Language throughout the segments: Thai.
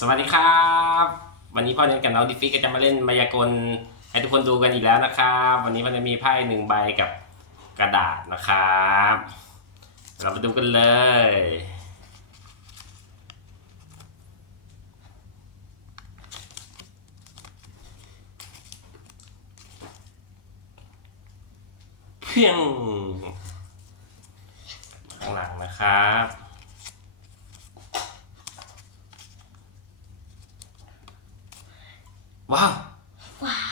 สวัสดีครับ วันนี้พ่อเน้นกับน้องดิฟฟี่ก็จะมาเล่นมายากลให้ทุกคนดูกันอีกแล้วนะครับ วันนี้มันจะมีไพ่หนึ่งใบกับกระดาษนะครับ เราไปดูกันเลย เพียงข้างหลังนะครับ ว้าว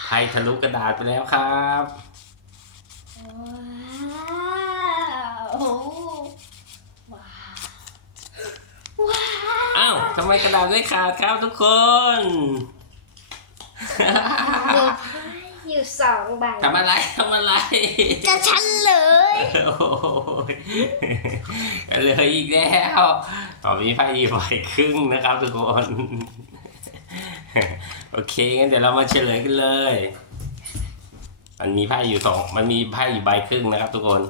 ไทยทะลุกระดาษไปแล้วครับว้าวว้าวว้าวอ้าวทำไมกระดาษไม่ขาดครับทุกคนมีไพ่อยู่สองใบทำอะไรทำอะไร จะเฉลยโอ้ยเลยอีกแล้วอ๋อมีไพ่ดีบ่อยครึ่งนะครับทุกคน โอเคงั้นเดี๋ยวเรามาเฉลยกันเลย มันมีไพ่อยู่สองมันมีไพ่อยู่ใบครึ่งนะครับ ทุกคน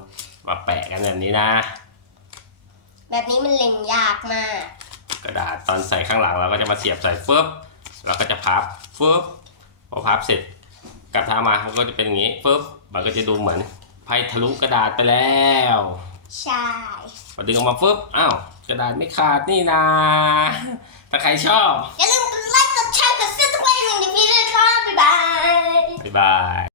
มาแปะกันแบบนี้นะ แบบนี้มันเล็งยากมาก กระดาษตอนใส่ข้างหลังเราก็จะมาเสียบใส่ฟึบเราก็จะพับฟึบพอพับเสร็จกลับทางมามันก็จะเป็นอย่างนี้ฟึบมันก็จะดูเหมือนไพ่ทะลุกระดาษไปแล้วใช่พอดึงออกมาฟึบอ้าวกระดาษไม่ขาดนี่นาถ้าใครชอบอย่าลืม ก